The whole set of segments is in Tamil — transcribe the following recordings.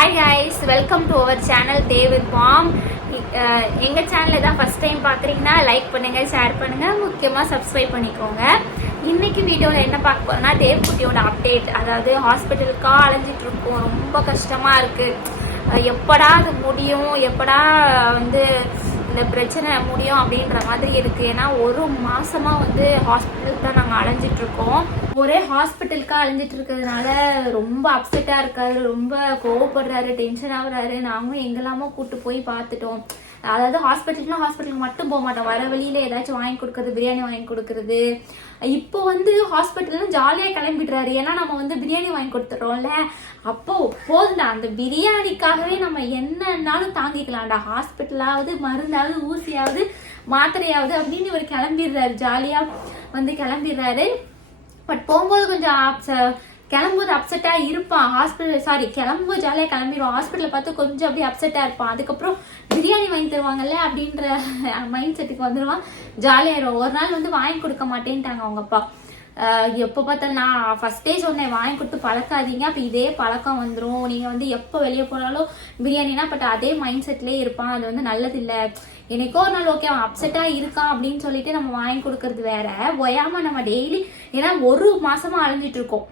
Hi guys, welcome to our channel day with mom. எங்கள் சேனலை தான் ஃபஸ்ட் டைம் பார்க்குறீங்கன்னா லைக் பண்ணுங்கள், ஷேர் பண்ணுங்கள், முக்கியமாக சப்ஸ்கிரைப் பண்ணிக்கோங்க. இன்றைக்கி வீடியோவில் என்ன பார்க்க போகிறோன்னா தேவ்குட்டியோட அப்டேட். அதாவது ஹாஸ்பிட்டலுக்காக அலைஞ்சிட்டு இருக்கோம். ரொம்ப கஷ்டமாக இருக்குது. எப்படா அது முடியும், எப்படா இந்த பிரச்சனை முடியும் அப்படின்ற மாதிரி இருக்குது. ஏன்னா ஒரு மாதமாக ஹாஸ்பிட்டலுக்கு தான் நாங்கள் அலைஞ்சிட்ருக்கோம். ஒரே ஹாஸ்பிட்டலுக்காக அலைஞ்சிட்டு இருக்கிறதுனால ரொம்ப அப்செட்டாக இருக்காரு, ரொம்ப கோவப்படுறாரு, டென்ஷன் ஆகுறாரு. நாங்களும் எங்கெல்லாமோ கூப்பிட்டு போய் பார்த்துட்டோம். அதாவது ஹாஸ்பிட்டலுக்கு மட்டும் போக மாட்டோம். வர வழியில் ஏதாச்சும் வாங்கி கொடுக்குறது, பிரியாணி வாங்கி கொடுக்குறது. இப்போ ஹாஸ்பிட்டல் ஜாலியாக கிளம்பிடுறாரு. ஏன்னா நம்ம பிரியாணி வாங்கி கொடுத்துட்றோம்ல. அப்போ போதுண்டா, அந்த பிரியாணிக்காகவே நம்ம என்னன்னாலும் தாங்கிக்கலாம்டா. ஹாஸ்பிட்டலாவது, மருந்தாவது, ஊசியாவது, மாத்திரையாவது அப்படின்னு இவர் கிளம்பிடுறாரு. ஜாலியாக கிளம்பிடுறாரு. பட் போகும்போது கொஞ்சம் கிளம்பும்போது அப்செட்டாக இருப்பான். கிளம்பும்போது ஜாலியாக கிளம்பிடுவான். ஹாஸ்பிட்டலில் பார்த்து கொஞ்சம் அப்படியே அப்செட்டாக இருப்பான். அதுக்கப்புறம் பிரியாணி வாங்கி தருவாங்கல்ல அப்படின்ற மைண்ட் செட்டுக்கு வந்துடுவான். ஜாலியாகிடும். ஒரு நாள் வாங்கி கொடுக்க மாட்டேன்ட்டாங்க அவங்க அப்பா. எப்போ பார்த்தாலும் நான் ஃபஸ்ட்டே சொன்னேன், வாங்கி கொடுத்து பழக்காதீங்க, அப்போ இதே பழக்கம் வந்துடும். நீங்கள் எப்போ வெளியே போனாலும் பிரியாணினா பட் அதே மைண்ட் செட்லேயே இருப்பான். அது நல்லதில்லை. எனக்கோ ஒரு நாள் ஓகே அவன் அப்செட்டாக இருக்கான் அப்படின்னு சொல்லிட்டு நம்ம வாங்கி கொடுக்கறது வேற. ஒயாமல் நம்ம டெய்லி, ஏன்னா ஒரு மாசமாக அலைஞ்சிட்டு இருக்கோம்.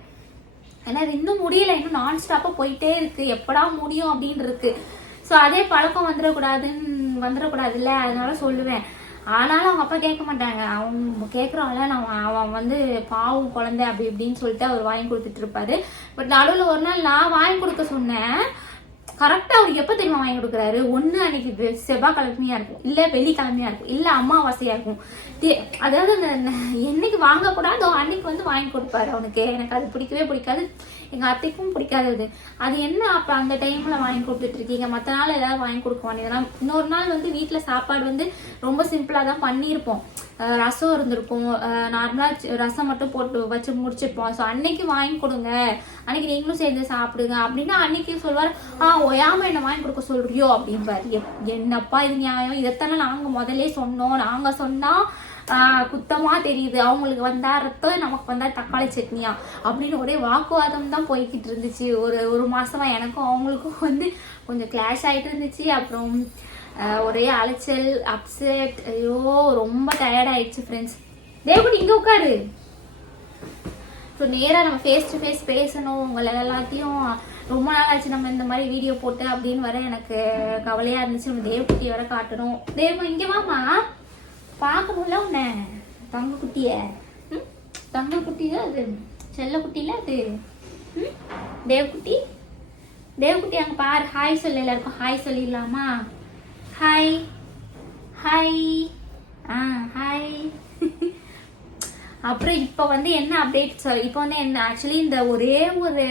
ஏன்னா இது இன்னும் முடியலை, இன்னும் நான் ஸ்டாப்பாக போயிட்டே இருக்கு. எப்படா முடியும் அப்படின்னு இருக்கு. ஸோ அதே பழக்கம் வந்துடக்கூடாதுல்ல, அதனால சொல்லுவேன். ஆனாலும் அவங்க அப்பா கேட்க மாட்டாங்க. அவங்க கேட்குறோம்ல, அவன் பாவம் குழந்தை அப்படி இப்படின்னு சொல்லிட்டு அவர் வாங்கி கொடுத்துட்டு இருப்பாரு. பட் நடுவில் ஒரு நாள் நான் வாங்கி கொடுக்க சொன்னேன். கரெக்டாக அவருக்கு எப்போ தெரியுமா வாங்கி கொடுக்குறாரு? ஒன்று அன்னைக்கு செவ்வாய்க்கிழமையாக இருக்கும், இல்லை வெள்ளிக்கிழமையாக இருக்கும், இல்லை அமாவாசையாக இருக்கும். அதாவது அந்த என்னைக்கு வாங்கக்கூடாதோ அன்னைக்கு வாங்கி கொடுப்பாரு அவனுக்கு. எனக்கு அது பிடிக்கவே பிடிக்காது, எங்கள் அத்தைக்கும் பிடிக்காது. அது என்ன அப்போ அந்த டைமில் வாங்கி கொடுத்துட்டு இருக்கீங்க, மற்ற நாள் ஏதாவது வாங்கி கொடுக்க வேண்டியதுனா. இன்னொரு நாள் வீட்டில் சாப்பாடு ரொம்ப சிம்பிளாக தான் பண்ணியிருப்போம். ரசம் இருந்திருக்கும், நார்மலாக ரசம் மட்டும் போட்டு வச்சு முடிச்சிருப்போம். ஸோ அன்னைக்கு வாங்கி கொடுங்க, அன்னைக்கு நீங்களும் சேர்ந்து சாப்பிடுங்க அப்படின்னா அன்னைக்கு சொல்வார், ஒயாம என்ன வாங்கி கொடுக்க சொல்றியோ அப்படின்பாரு. என்னப்பா இது நியாயம்? இதைத்தானே நாங்கள் முதல்ல சொன்னோம். நாங்கள் சொன்னால் குத்தமா தெரியுது, அவங்களுக்கு வந்தா ரத்தம், நமக்கு வந்தா தக்காளி சட்னியா அப்படின்னு ஒரே வாக்குவாதம் தான் போய்கிட்டு இருந்துச்சு. ஒரு மாசமா எனக்கும் அவங்களுக்கும் கொஞ்சம் கிளாஷ் ஆகிட்டு இருந்துச்சு. அப்புறம் ஒரே அலைச்சல், அப்செட். ஐயோ ரொம்ப டயர்ட் ஆயிடுச்சு ஃப்ரெண்ட்ஸ். தேவகுட்டி இங்கே உட்காரு. ஸோ நேராக நம்ம ஃபேஸ் டு ஃபேஸ் பேசணும். உங்களை எல்லாத்தையும் ரொம்ப நாள் ஆச்சு நம்ம இந்த மாதிரி வீடியோ போட்டு அப்படின்னு வர எனக்கு கவலையாக இருந்துச்சு. நம்ம தேவகுட்டியை வர காட்டணும். இங்கே வாமா, பார்க்கணும்ல உன்னை, தங்க குட்டிய. தங்க குட்டி தான் அது, செல்ல குட்டில அது. தேவகுட்டி அங்கே பாரு. ஹாய் சொல்லு, எல்லாருக்கும் ஹாய் சொல்லிடலாமா? Hi hi hi. அப்புறம் இப்போ என்ன அப்டேட்? இப்போ என்ன ஆக்சுவலி இந்த ஒரே ஒரு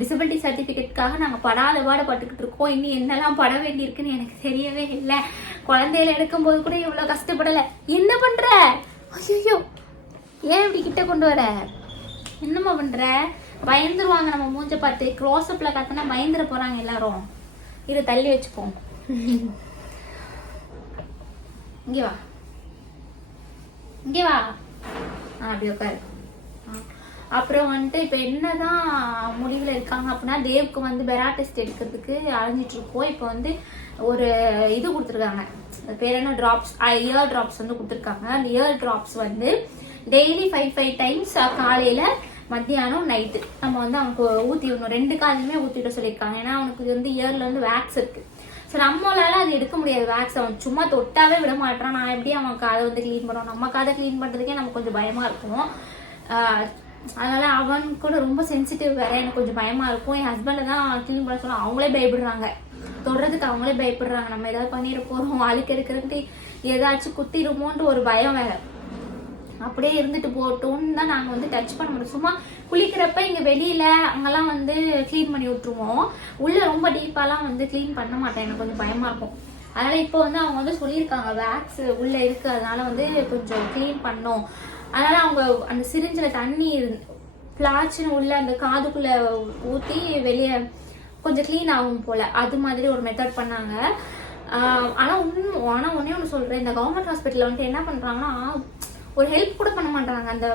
டிசபிலிட்டி சர்டிஃபிகேட்காக நாங்கள் படாத பாடுபட்டுக்கிட்டு இருக்கோம். இன்னும் என்னெல்லாம் பட வேண்டியிருக்குன்னு எனக்கு தெரியவே இல்லை. குழந்தையில எடுக்கும்போது கூட இவ்வளோ கஷ்டப்படலை. என்ன பண்ணுற? ஐயோ, ஏன் இப்படி கிட்ட கொண்டு வர? என்னம்மா பண்ணுற? பயந்துருவாங்க நம்ம மூஞ்ச பார்த்து. க்ளோஸ்அப்பில் பார்த்தோன்னா பயந்துட போகிறாங்க எல்லாரும். இதை தள்ளி வச்சுப்போம். இங்கே வா, இங்கே வா. அப்படி உட்காரு. அப்புறம் இப்போ என்னதான் முடிவில் இருக்காங்க அப்படின்னா, தேவ்க்கு பெரா டெஸ்ட் எடுக்கிறதுக்கு அலைஞ்சிட்டு இருக்கோம். இப்போ ஒரு இது கொடுத்துருக்காங்க, அது பேர் என்ன, ட்ராப்ஸ், இயர் ட்ராப்ஸ் கொடுத்துருக்காங்க. அந்த இயர் ட்ராப்ஸ் டெய்லி 5 டைம்ஸ் காலையில், மத்தியானம், நைட்டு நம்ம அவனுக்கு ஊற்றி விடணும். 2 காலையுமே ஊற்றிவிட சொல்லியிருக்காங்க. ஏன்னா அவனுக்கு இயர்ல வேக்ஸ் இருக்கு. ஸோ நம்மளால அது எடுக்க முடியாது வேக்ஸ். அவன் சும்மா தொட்டாவே விட மாட்டான். நான் எப்படி அவன் காதை க்ளீன் பண்ணுவோம்? நம்ம காதை க்ளீன் பண்ணுறதுக்கே நமக்கு கொஞ்சம் பயமாக இருக்கும். அதனால அவன் கூட ரொம்ப சென்சிட்டிவ் வேற, எனக்கு கொஞ்சம் பயமாக இருக்கும். என் ஹஸ்பண்டை தான் க்ளீன் பண்ண சொல்ல, அவங்களே பயப்படுறாங்க. தொடுறதுக்கு அவங்களே பயப்படுறாங்க. நம்ம ஏதாவது பண்ணிட போகிறோம், அழுக்கு எடுக்கிறதுக்கு ஏதாச்சும் குத்திடுமோன்ற ஒரு பயம் வேற. அப்படியே இருந்துட்டு போட்டோன்னு தான் நாங்கள் டச் பண்ண மாட்டோம். சும்மா குளிக்கிறப்ப இங்கே வெளியில் அங்கெல்லாம் க்ளீன் பண்ணி விட்டுருவோம். உள்ளே ரொம்ப டீப்பாலாம் க்ளீன் பண்ண மாட்டேன், எனக்கு கொஞ்சம் பயமாக இருக்கும். அதனால் இப்போ அவங்க சொல்லியிருக்காங்க வேக்ஸ் உள்ளே இருக்குது, அதனால கொஞ்சம் க்ளீன் பண்ணோம். அதனால் அவங்க அந்த சிரிஞ்சில் தண்ணி பிளாச்சுன்னு உள்ள அந்த காதுக்குள்ளே ஊற்றி வெளியே கொஞ்சம் க்ளீன் ஆகும் போல், அது மாதிரி ஒரு மெத்தட் பண்ணாங்க. ஆனால் ஒன்றே ஒன்று சொல்கிறேன், இந்த கவர்மெண்ட் ஹாஸ்பிட்டலில் என்ன பண்ணுறாங்கன்னா, ஒரு ஹெல்ப் கூட பண்ண மாட்டாங்க. அந்த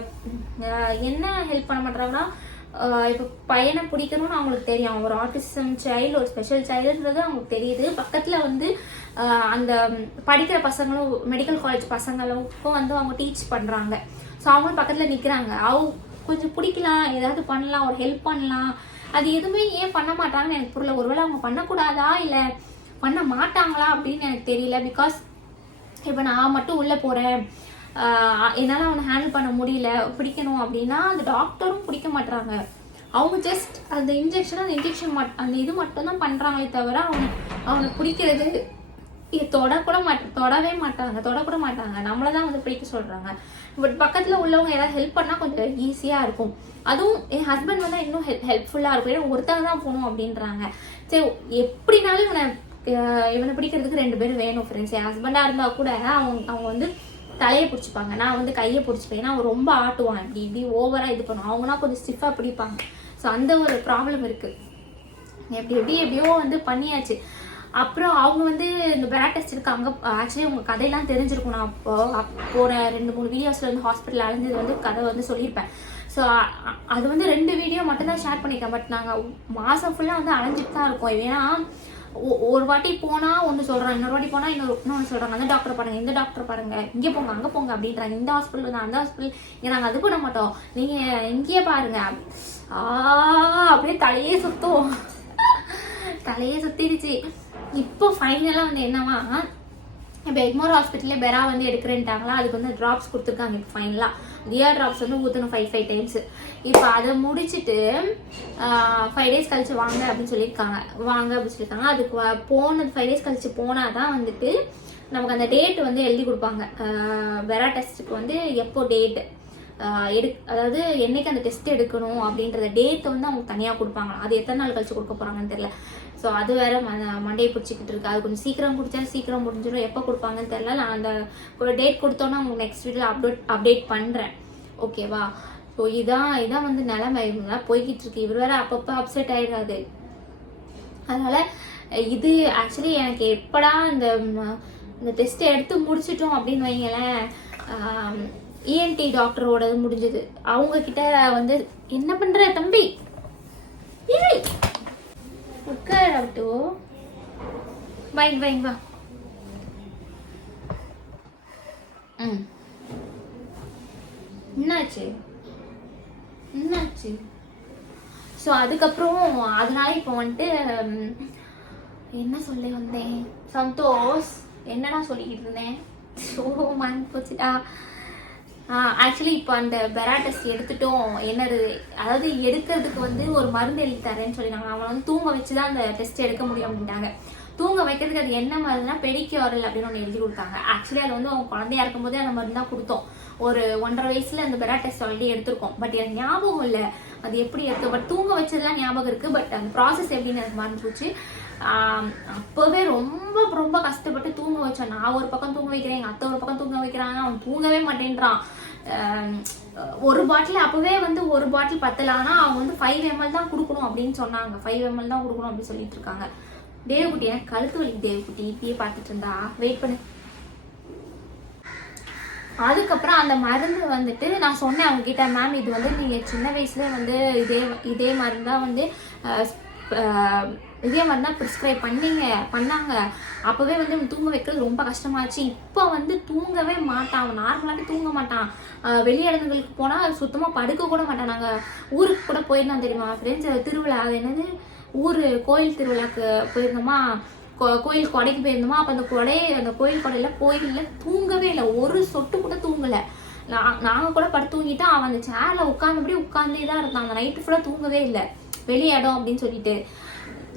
என்ன ஹெல்ப் பண்ண மாட்டாங்கன்னா, இப்போ பையனை பிடிக்கணும்னு அவங்களுக்கு தெரியும், ஒரு ஆட்டிசம் சைல்டு, ஒரு ஸ்பெஷல் சைல்டுன்றது அவங்களுக்கு தெரியுது. பக்கத்தில் வந்து அந்த படிக்கிற பசங்களும் மெடிக்கல் காலேஜ் பசங்களுக்கும் வந்து அவங்க டீச் பண்ணுறாங்க. ஸோ அவங்களும் பக்கத்தில் நிற்கிறாங்க. அவங்க கொஞ்சம் பிடிக்கலாம், ஏதாவது பண்ணலாம், ஒரு ஹெல்ப் பண்ணலாம். அது எதுவுமே ஏன் பண்ண மாட்டாங்கன்னு எனக்கு புரியல. ஒருவேளை அவங்க பண்ணக்கூடாதா இல்லை பண்ண மாட்டாங்களா அப்படின்னு எனக்கு தெரியல. பிகாஸ் இப்போ நான் மட்டும் உள்ளே போகிறேன், என்னால் அவனை ஹேண்டில் பண்ண முடியல, பிடிக்கணும் அப்படின்னா அந்த டாக்டரும் பிடிக்க மாட்டாங்க. அவங்க ஜஸ்ட் அந்த இன்ஜெக்ஷன் அந்த இது மட்டும் தான் பண்ணுறாங்களே தவிர அவனை பிடிக்கிறது தொடவே மாட்டாங்க. நம்மளை தான் வந்து பிடிக்க சொல்கிறாங்க. பட் பக்கத்தில் உள்ளவங்க யாராவது ஹெல்ப் பண்ணால் கொஞ்சம் ஈஸியாக இருக்கும். அதுவும் என் ஹஸ்பண்ட் வந்து இன்னும் ஹெல்ப்ஃபுல்லாக இருக்கும். ஏன்னா ஒருத்தங்க தான் போகணும் அப்படின்றாங்க. சரி, எப்படினாலும் இவனை பிடிக்கிறதுக்கு 2 பேரும் வேணும் ஃப்ரெண்ட்ஸ். என் ஹஸ்பண்டாக இருந்தால் கூட அவங்க வந்து தலையை பிடிச்சிப்பாங்க, நான் வந்து கையை பிடிச்சிப்பேன். ஏன்னா அவன் ரொம்ப ஆட்டுவான், இப்படி ஓவராக இது பண்ணுவான். அவங்கன்னா கொஞ்சம் ஸ்டிஃபாக பிடிப்பாங்க. ஸோ அந்த ஒரு ப்ராப்ளம் இருக்குது. எப்படியோ வந்து பண்ணியாச்சு. அப்புறம் அவங்க வந்து இந்த பிளட் டெஸ்ட் இருக்காங்க. ஆக்சுவலி உங்கள் கதையெல்லாம் தெரிஞ்சிருக்கும். நான் போகிற 2-3 வீடியோஸில் வந்து ஹாஸ்பிட்டல் அலைஞ்சது வந்து கதை வந்து சொல்லியிருப்பேன். ஸோ அது வந்து 2 வீடியோ மட்டும்தான் ஷேர் பண்ணியிருக்கேன். பட் நாங்கள் மாதம் ஃபுல்லாக வந்து அலைஞ்சிட்டு தான் இருக்கோம். ஏன்னா ஒரு வாட்டி போனால் ஒன்று சொல்கிறாங்க, இன்னொரு வாட்டி போனால் இன்னொன்று சொல்கிறாங்க. அந்த டாக்டர் பாருங்கள், இந்த டாக்டர் பாருங்கள், இங்கே போங்க அங்கே போங்க அப்படின்றாங்க. இந்த ஹாஸ்பிட்டல் வந்து அந்த ஹாஸ்பிட்டல், இங்கே நாங்கள் அது பண்ண மாட்டோம், நீங்கள் இங்கேயே பாருங்கள். அப்படியே தலையே சுத்திடுச்சு. இப்போ ஃபைனலாக வந்து என்னவா, இப்போ எக்மோர் ஹாஸ்பிட்டல்லே பெரா வந்து எடுக்கிறேன்ட்டாங்களா, அதுக்கு வந்து ட்ராப்ஸ் கொடுத்துருக்காங்க. இப்போ ஃபைனலாக டிஆர் ட்ராப்ஸ் வந்து ஊற்றணும் 5 டைம்ஸ். இப்போ அதை முடிச்சுட்டு 5 டேஸ் கழிச்சு வாங்க அப்படின்னு சொல்லியிருக்காங்க. அதுக்கு போன 5 டேஸ் கழிச்சு போனால் தான் வந்துட்டு நமக்கு அந்த டேட் வந்து எழுதி கொடுப்பாங்க. பெரா டெஸ்ட்டுக்கு வந்து எப்போ டேட் அதாவது என்னைக்கு அந்த டெஸ்ட் எடுக்கணும் அப்படின்றத டேட் வந்து அவங்க தனியாக கொடுப்பாங்க. அது எத்தனை நாள் கழிச்சு கொடுக்க போகிறாங்கன்னு தெரியல. ஸோ அது வேற மண்டையை பிடிச்சிக்கிட்டு இருக்கு. அது கொஞ்சம் சீக்கிரம் குடிச்சா சீக்கிரம் முடிஞ்சிடும். எப்போ கொடுப்பாங்கன்னு தெரியல. நான் அந்த ஒரு டேட் கொடுத்தோன்னா உங்களுக்கு நெக்ஸ்ட் வீடியோவில் அப்டேட் பண்ணுறேன். ஓகேவா? ஸோ இதான் வந்து நிலைமை போய்கிட்டு இருக்கு. இவர் வேற அப்பப்போ அப்செட் ஆயிடாது. அதனால இது ஆக்சுவலி எனக்கு எப்படா இந்த டெஸ்ட்டை எடுத்து முடிச்சிட்டோம் அப்படின்னு வைங்களேன், இஎன்டி டாக்டரோட முடிஞ்சது. அவங்க கிட்ட வந்து என்ன பண்ற தம்பி, உட்காரட்டு வைங்க வா. என்னாச்சு? ஸோ அதுக்கப்புறம் அதனால இப்போ வந்துட்டு என்ன சொல்ல வந்தேன், சந்தோஷ் என்னடா சொல்லிக்கிட்டு இருந்தேன், ஸோ மறந்து போச்சுடா. ஆக்சுவலி இப்போ அந்த பெரா டெஸ்ட் எடுத்துட்டோம். என்னது, அதாவது எடுக்கிறதுக்கு வந்து ஒரு மருந்து எழுதி தரேன்னு சொல்லிட்டாங்க. அவனை வந்து தூங்க வச்சு தான் அந்த டெஸ்ட் எடுக்க முடியும் அப்படின்ட்டாங்க. தூங்க வைக்கிறதுக்கு அது என்ன மருந்துனா பெடிக்யூரல் அப்படின்னு ஒன்று எழுதி கொடுத்தாங்க. ஆக்சுவலி அது வந்து அவங்க குழந்தையா இருக்கும்போதே அந்த மருந்து தான் கொடுத்தோம். ஒரு 1.5 வயசுல அந்த பெரா டெஸ்ட் ஆல்ரெடி எடுத்திருக்கோம். பட் எனக்கு ஞாபகம் இல்லை அது எப்படி எடுத்து. பட் தூங்க வச்சதுலாம் ஞாபகம் இருக்கு. பட் அந்த ப்ராசஸ் எப்படின்னு எனக்கு மறந்து போச்சு. அப்போவே ரொம்ப ரொம்ப கஷ்டப்பட்டு தூங்க வச்சேன். நான் ஒரு பக்கம் தூங்க வைக்கிறேன், எங்கள் அத்தை ஒரு பக்கம் தூங்க வைக்கிறாங்க. அவன் தூங்கவே மாட்டேன்றான். ஒரு பாட்டில் அப்போவே வந்து ஒரு பாட்டில் பத்தலான்னா அவங்க வந்து 5 ml தான் கொடுக்கணும் அப்படின்னு சொன்னாங்க. 5 ml தான் கொடுக்கணும் அப்படின்னு சொல்லிட்டு இருக்காங்க. தேவகுட்டி எனக்கு கழுத்து வலி. தேவகுட்டி இப்பயே பார்த்துட்டு இருந்தா, வெயிட் பண்ணு. அதுக்கப்புறம் அந்த மருந்து வந்துட்டு நான் சொன்னேன் அவங்க கிட்ட, மேம் இது வந்து நீங்கள் சின்ன வயசுல வந்து இதே மருந்து தான் வந்து இதே மாதிரி தான் ப்ரிஸ்கிரைப் பண்ணாங்க. அப்போவே வந்து தூங்க வைக்கிறது ரொம்ப கஷ்டமாச்சு. இப்போ வந்து தூங்கவே மாட்டான். அவன் நார்மலாக தூங்க மாட்டான். வெளியிடங்களுக்கு போனால் சுத்தமாக படுக்க கூட மாட்டான். நாங்கள் ஊருக்கு கூட போயிருந்தோம் தெரியுமா ஃப்ரெண்ட்ஸ், திருவிழா, அது என்னது கோயில் திருவிழாக்கு போயிருந்தோமா, கோயில் கொடைக்கு போயிருந்தோமா. அப்போ அந்த கோயில் கோயிலில் தூங்கவே இல்லை, ஒரு சொட்டு கூட தூங்கலை. நாங்கள் கூட படுத்து தூங்கிட்டா அவன் அந்த சேரில் உட்காந்தே தான் இருந்தான். அந்த நைட்டு ஃபுல்லாக தூங்கவே இல்லை, வெளியிடம் அப்படின்னு சொல்லிட்டு.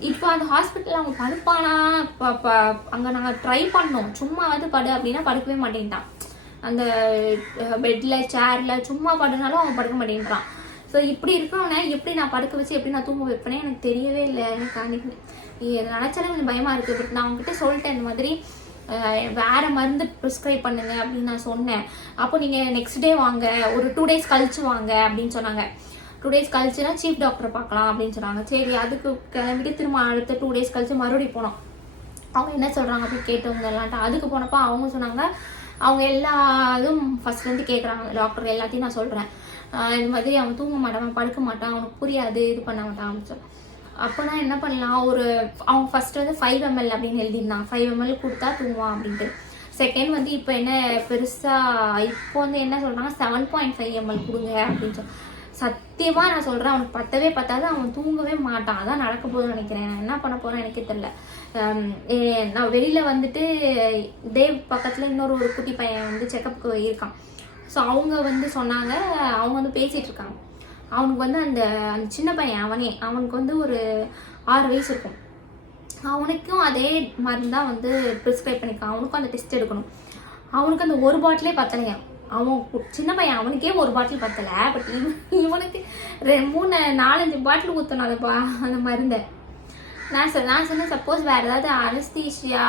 இப்போ அந்த ஹாஸ்பிட்டலில் அவங்க படுப்பானா, அங்கே நாங்கள் ட்ரை பண்ணோம், சும்மா வந்து படு அப்படின்னா படுக்கவே மாட்டேன்ட்டான். அந்த பெட்டில் சேரில் சும்மா படுனாலும் அவன் படுக்க மாட்டேன்றான். ஸோ இப்படி இருக்கவனை எப்படி நான் படுக்க வச்சு எப்படி நான் தூங்க வைப்பேனே எனக்கு தெரியவே இல்லை. எனக்கு அன்னைக்கு நினச்சாலே கொஞ்சம் பயமாக இருக்குது. பட் நான் அவங்ககிட்ட சொல்லிட்டேன், இந்த மாதிரி வேறு மருந்து ப்ரிஸ்கிரைப் பண்ணுங்க அப்படின்னு நான் சொன்னேன். அப்போ நீங்கள் நெக்ஸ்ட் டே வாங்க, ஒரு 2 days கழிச்சு வாங்க அப்படின்னு சொன்னாங்க. 2 days கழிச்சுனா சீஃப் டாக்டரை பார்க்கலாம் அப்படின்னு சொன்னாங்க. சரி, அதுக்கு கிளம்பிட்டு திரும்ப அடுத்த 2 days கழிச்சு மறுபடியும் போனோம். அவங்க என்ன சொல்கிறாங்க அப்படி கேட்டு வந்துடலான்ட்டு. அதுக்கு போனப்போ அவங்க சொன்னாங்க, அவங்க எல்லா இதுவும் ஃபஸ்ட்லேருந்து கேட்குறாங்க டாக்டர் எல்லாத்தையும் நான் சொல்கிறேன். இது மாதிரி அவன் தூங்க மாட்டான், படுக்க மாட்டான், அவனுக்கு புரியாது, இது பண்ண மாட்டான் அப்படின்னு. அப்போனா என்ன பண்ணலாம், அவங்க ஃபர்ஸ்ட் வந்து 5 ml அப்படின்னு எழுதியிருந்தாங்க. 5 ml கொடுத்தா தூங்குவான் அப்படின்ட்டு. செகண்ட் வந்து இப்போ என்ன பெருசாக இப்போ வந்து என்ன சொல்கிறாங்க 7.5 ml கொடுங்க அப்படின்னு சொல்லி. சத்தியமாக நான் சொல்கிறேன், அவனுக்கு பத்தாது, அவன் தூங்கவே மாட்டான். அதான் நடக்க போகுதுன்னு நினைக்கிறேன். நான் என்ன பண்ண போகிறேன் எனக்கே தெரியல. நான் வெளியில் வந்துட்டு தேவ் பக்கத்தில் இன்னொரு குட்டி பையன் வந்து செக்கப்புக்கு இருக்கான். ஸோ அவங்க வந்து சொன்னாங்க, அவங்க வந்து பேசிகிட்டு இருக்காங்க. அவனுக்கு வந்து அந்த சின்ன பையன் அவனுக்கு வந்து ஒரு 6 வயசு இருக்கும். அவனுக்கும் அதே மருந்து தான் வந்து ப்ரிஸ்கிரைப் பண்ணியிருக்கான். அவனுக்கும் அந்த டெஸ்ட் எடுக்கணும். அவனுக்கு அந்த ஒரு பாட்டிலே பத்தலையா. அவன் சின்ன பையன், அவனுக்கே ஒரு பாட்டில் பத்தலை. பட் இவனுக்கு 3-4-5 பாட்டில் ஊற்றணும் அந்த மருந்தை. நான் சொன்னேன் சப்போஸ் வேறு ஏதாவது அனஸ்தீஷியா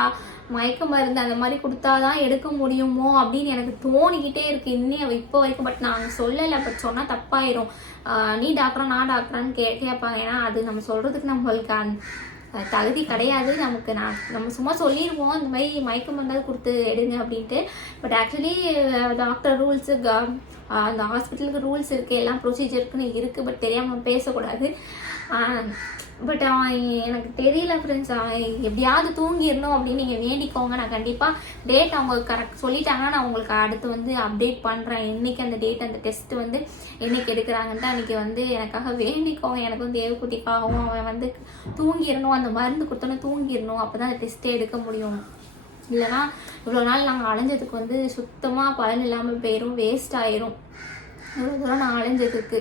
மயக்க மருந்து அந்த மாதிரி கொடுத்தாதான் எடுக்க முடியுமோ அப்படின்னு எனக்கு தோணிக்கிட்டே இருக்கு இன்னும் இப்போ வரைக்கும். பட் நாங்கள் சொல்லலை. பட் சொன்னால் தப்பாயிரும். நீ டாக்டரா நான் டாக்டரான்னு கேட்பாங்க. ஏன்னா அது நம்ம சொல்கிறதுக்கு நம்மளுக்கு தகுதி கிடையாது. நம்ம சும்மா சொல்லிடுவோம் இந்த மாதிரி மயக்க மருந்தாவது கொடுத்து எடுங்க அப்படின்ட்டு. பட் ஆக்சுவலி டாக்டர் ரூல்ஸு அந்த ஹாஸ்பிட்டலுக்கு ரூல்ஸ் இருக்குது, எல்லாம் ப்ரொசீஜருக்குன்னு இருக்குது. பட் தெரியாமல் பேசக்கூடாது. பட் அவன் எனக்கு தெரியல ஃப்ரெண்ட்ஸ். அவன் எப்படியாவது தூங்கிடணும் அப்படின்னு நீங்கள் வேண்டிக்கோங்க. நான் கண்டிப்பாக டேட் அவங்க கரெக்ட் சொல்லிட்டாங்கன்னா நான் உங்களுக்கு அடுத்து வந்து அப்டேட் பண்ணுறேன். இன்றைக்கி அந்த டேட் அந்த டெஸ்ட் வந்து என்றைக்கு எடுக்கிறாங்கன்ட்டு அன்றைக்கி வந்து எனக்காக வேண்டிக்கோங்க. எனக்கு வந்து தேவக்குட்டிக்காகவும் அவன் வந்து தூங்கிடணும், அந்த மருந்து கொடுத்தோன்னே தூங்கிடணும். அப்போ தான் அந்த டெஸ்ட்டே எடுக்க முடியும். இல்லைனா இவ்வளோ நாள் நாங்கள் அலைஞ்சதுக்கு வந்து சுத்தமாக பலன் இல்லாமல் போயிடும், வேஸ்ட் ஆயிரும். இவ்வளோ தூரம் நான் அலைஞ்சதுக்கு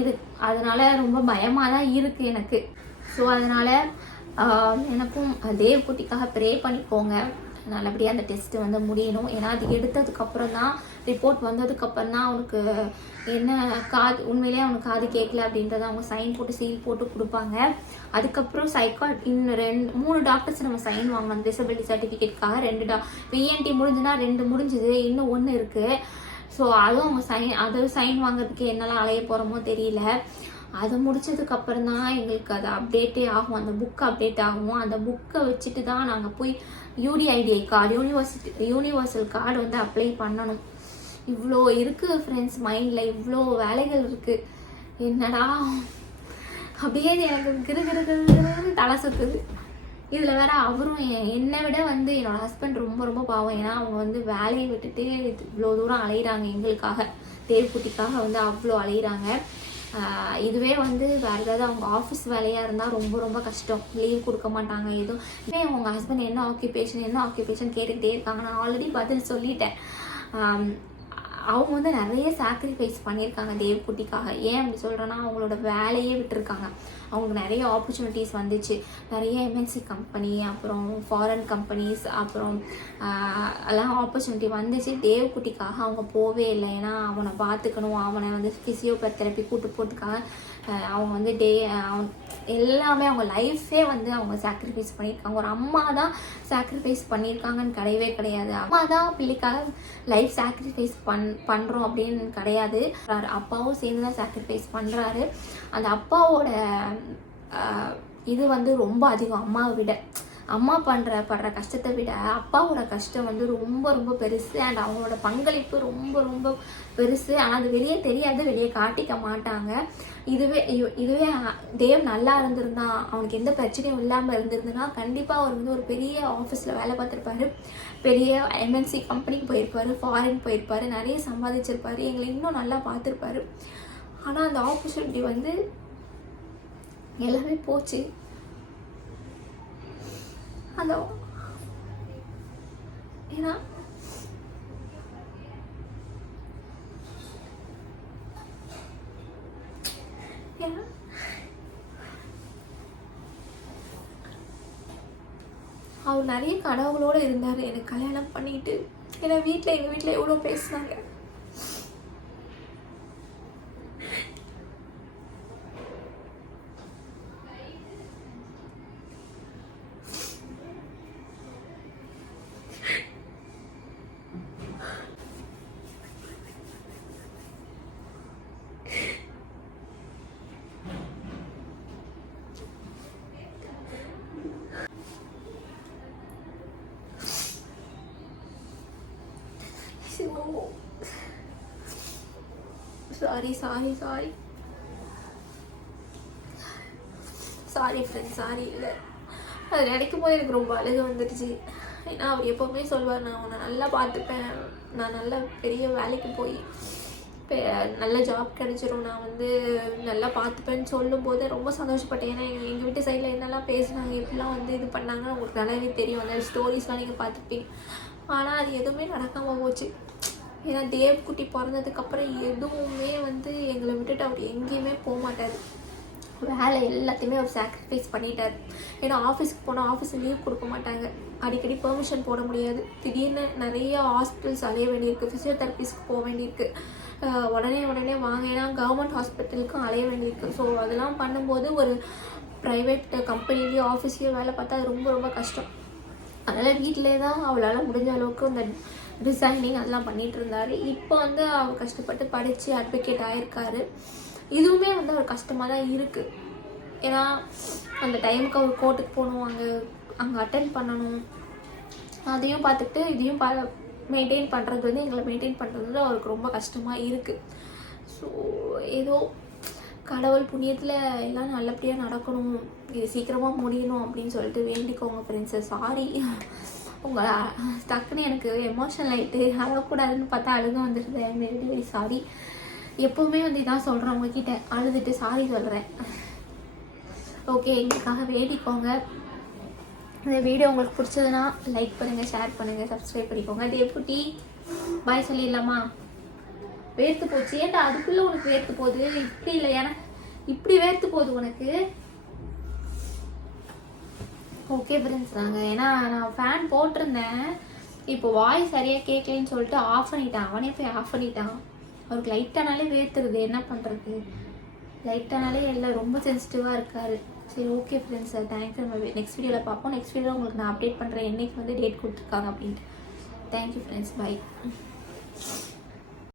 இது அதனால ரொம்ப பயமாக தான் இருக்குது எனக்கு. ஸோ அதனால் எனக்கும் தேவக்குட்டிக்காக ப்ரே பண்ணிக்கோங்க. நல்லபடியாக அந்த டெஸ்ட்டு வந்து முடியணும். ஏன்னா அது எடுத்ததுக்கப்புறம் தான் ரிப்போர்ட் வந்ததுக்கப்புறம் தான் அவனுக்கு என்ன உண்மையிலேயே அவனுக்கு காது கேட்கல அப்படின்றத அவங்க சைன் போட்டு சீல் போட்டு கொடுப்பாங்க. அதுக்கப்புறம் இன்னும் 3 டாக்டர்ஸ் நம்ம சைன் வாங்கணும் டிசபிலிட்டி சர்டிஃபிகேட்காக. 2 பிஎன்டி முடிஞ்சுன்னா 2 முடிஞ்சுது, இன்னும் 1 இருக்குது. ஸோ அதுவும் அவங்க சைன் வாங்குறதுக்கு என்னெல்லாம் அலைய போகிறோமோ தெரியல. அது முடிச்சதுக்கப்புறம் தான் எங்களுக்கு அது அப்டேட்டே ஆகும், அந்த புக் அப்டேட் ஆகும். அந்த புக்கை வச்சுட்டு தான் நாங்கள் போய் யூடிஐடிஐ கார்டு யூனிவர்சல் கார்டு வந்து அப்ளை பண்ணணும். இவ்வளோ இருக்குது ஃப்ரெண்ட்ஸ், மைண்டில் இவ்வளோ வேலைகள் இருக்குது. என்னடா அப்படியே எனக்கு கிருகிருன்னு தலை சுற்றுது. இதில் வேற அவரும் என்னை விட வந்து என்னோட ஹஸ்பண்ட் ரொம்ப பாவம். ஏன்னா அவங்க வந்து வேலையை விட்டுட்டு இவ்வளோ தூரம் அலையிறாங்க எங்களுக்காக, தேவக்குட்டிக்காக வந்து அவ்வளோ அலையிறாங்க. இதுவே வந்து வேறு ஏதாவது அவங்க ஆஃபீஸ் வேலையாக இருந்தால் ரொம்ப கஷ்டம். லீவ் கொடுக்க மாட்டாங்க எதுவும். அவங்க ஹஸ்பண்ட் என்ன ஆக்கியூபேஷன் கேட்டுக்கிட்டே இருக்காங்க. நான் ஆல்ரெடி பதில் சொல்லிட்டேன். அவங்க வந்து நிறைய சாக்ரிஃபைஸ் பண்ணியிருக்காங்க தேவக்குட்டிக்காக. ஏன் அப்படி சொல்கிறேன்னா அவங்களோட வேலையே விட்டுருக்காங்க. அவங்களுக்கு நிறைய ஆப்பர்ச்சுனிட்டிஸ் வந்துச்சு. நிறைய எம்என்சி கம்பெனி, அப்புறம் ஃபாரின் கம்பெனிஸ், அப்புறம் எல்லாம் ஆப்பர்ச்சுனிட்டி வந்துச்சு. தேவக்குட்டிக்காக அவங்க போவே இல்லை. ஏன்னா அவனை பார்த்துக்கணும், அவனை வந்து ஃபிசியோதெரப்பி கூட்டு போட்டுக்காக அவங்க வந்து எல்லாமே அவங்க லைஃபே வந்து அவங்க சாக்ரிஃபைஸ் பண்ணியிருக்காங்க. ஒரு அம்மா தான் சாக்ரிஃபைஸ் பண்ணியிருக்காங்கன்னு கிடையாது. அம்மா தான் பிள்ளைக்காக லைஃப் சாக்ரிஃபைஸ் பண்ணுறோம் அப்படின்னு கிடையாது. அப்பாவும் சேர்ந்து தான் சாக்ரிஃபைஸ் பண்ணுறாரு. அந்த அப்பாவோட இது வந்து ரொம்ப அதிகம் அம்மாவை விட. அம்மா படுற கஷ்டத்தை விட அப்பாவோட கஷ்டம் வந்து ரொம்ப பெருசு. அண்ட் அவங்களோட பங்களிப்பு ரொம்ப பெருசு. ஆனால் அது வெளியே தெரியாது, வெளியே காட்டிக்க மாட்டாங்க. இதுவே தேவ் நல்லா இருந்திருந்தான், அவனுக்கு எந்த பிரச்சனையும் இல்லாமல் இருந்திருந்துன்னா கண்டிப்பாக அவர் வந்து ஒரு பெரிய ஆஃபீஸில் வேலை பார்த்துருப்பாரு, பெரிய எம்என்சி கம்பெனிக்கு போயிருப்பாரு, ஃபாரின் போயிருப்பாரு, நிறைய சம்பாதிச்சிருப்பாரு, எங்களை இன்னும் நல்லா பார்த்துருப்பாரு. ஆனால் அந்த ஆப்பர்ச்சுனிட்டி வந்து எல்லாமே போச்சு. அந்த ஏன்னா அவர் நிறைய கனவுகளோடு இருந்தார் எனக்கு கல்யாணம் பண்ணிட்டு. ஏன்னா எங்கள் வீட்டில் எவ்வளோ பேசினாங்க. Sorry sorry sorry sorry friends, sorry. இல்லை, அது நினைக்கும் போது எனக்கு ரொம்ப அழுக வந்துடுச்சு. ஏன்னா அவர் எப்போவுமே சொல்வார், நான் உன்னை நல்லா பார்த்துப்பேன், நான் நல்ல பெரிய வேலைக்கு போய் நல்ல ஜாப் கிடச்சிரும், நான் வந்து நல்லா பார்த்துப்பேன்னு சொல்லும்போது ரொம்ப சந்தோஷப்பட்டேன். ஏன்னா எங்கள் வீட்டு சைடில் என்னெல்லாம் பேசினாங்க, எப்படிலாம் வந்து இது பண்ணாங்கன்னு உங்களுக்கு நல்லாவே தெரியும். அந்த ஸ்டோரிஸ்லாம் நீங்கள் பார்த்துப்பீங்க. ஆனால் அது எதுவுமே நடக்காமல் போச்சு. ஏன்னா தேவ்குட்டி பிறந்ததுக்கப்புறம் எதுவுமே வந்து எங்களை விட்டுட்டு அவர் எங்கேயுமே போக மாட்டார். வேலை எல்லாத்தையுமே அவர் சாக்ரிஃபைஸ் பண்ணிட்டார். ஏன்னா ஆஃபீஸ்க்கு போனால் ஆஃபீஸில் லீவ் கொடுக்க மாட்டாங்க, அடிக்கடி பெர்மிஷன் போட முடியாது, திடீர்னு நிறைய ஹாஸ்பிட்டல்ஸ் அலைய வேண்டியிருக்கு, ஃபிசியோதெரபிஸ்க்கு போக வேண்டியிருக்கு, உடனே வாங்க, ஏன்னா கவர்மெண்ட் ஹாஸ்பிட்டலுக்கும் அலைய வேண்டியிருக்கு. ஸோ அதெல்லாம் பண்ணும்போது ஒரு ப்ரைவேட் கம்பெனிலேயோ ஆஃபீஸ்லேயோ வேலை பார்த்தா அது ரொம்ப ரொம்ப கஷ்டம். அதனால் வீட்டிலே தான் அவளால் முடிஞ்ச அளவுக்கு அந்த டிசைனிங் அதெல்லாம் பண்ணிகிட்டு இருந்தார். இப்போ வந்து அவர் கஷ்டப்பட்டு படித்து அட்வொகேட் ஆகிருக்காரு. இதுவுமே வந்து அவர் கஷ்டமாக தான் இருக்குது. ஏன்னா அந்த டைமுக்கு அவர் கோர்ட்டுக்கு போகணும், அங்கே அட்டென்ட் பண்ணணும், அதையும் பார்த்துட்டு இதையும் மெயின்டைன் பண்ணுறது வந்து எங்களை மெயின்டைன் பண்ணுறது அவருக்கு ரொம்ப கஷ்டமாக இருக்குது. ஸோ ஏதோ கடவுள் புண்ணியத்தில் எல்லாம் நல்லபடியாக நடக்கணும், இது சீக்கிரமாக முடியணும் அப்படின்னு சொல்லிட்டு வேண்டிக்கோங்க ஃப்ரெண்ட்ஸு. சாரி, உங்களை டக்குன்னு எனக்கு எமோஷனல் ஆகிட்டு அழக்கூடாதுன்னு பார்த்தா அழுக வந்துடுது. I am very very sorry. எப்போவுமே வந்து இதான் சொல்கிறேன் உங்ககிட்ட, அழுதுட்டு சாரி சொல்கிறேன். ஓகே, எங்களுக்காக வேண்டிக்கோங்க. இந்த வீடியோ உங்களுக்கு பிடிச்சதுன்னா லைக் பண்ணுங்கள், ஷேர் பண்ணுங்கள், சப்ஸ்கிரைப் பண்ணிக்கோங்க. தேவ்குட்டி பாய் சொல்லிடலாமா? வேர்த்து போச்சு. ஏன்டா அதுக்குள்ளே உனக்கு வேர்த்து போகுது? இப்படி இல்லை, ஏன்னா இப்படி வேர்த்து போகுது உனக்கு. ஓகே ஃப்ரெண்ட்ஸ், ஏன்னா நான் ஃபேன் போட்டிருந்தேன், இப்போ வாய்ஸ் சரியாக கேட்கலன்னு சொல்லிட்டு ஆஃப் பண்ணிட்டான். அவனே போய் ஆஃப் பண்ணிட்டான். அவருக்கு லைட்டானாலே வேர்த்துருது, என்ன பண்ணுறது? லைட்டானாலே எல்லாம் ரொம்ப சென்சிட்டிவாக இருக்கார். சரி, ஓகே ஃப்ரெண்ட்ஸ், தேங்க்ஸ். நம்ம நெக்ஸ்ட் வீடியோவில் பார்ப்போம். நெக்ஸ்ட் வீடியோவில் உங்களுக்கு நான் அப்டேட் பண்ணுறேன், என்றைக்கு வந்து டேட் கொடுத்துருக்காங்க அப்படின்ட்டு. Thank you friends, by.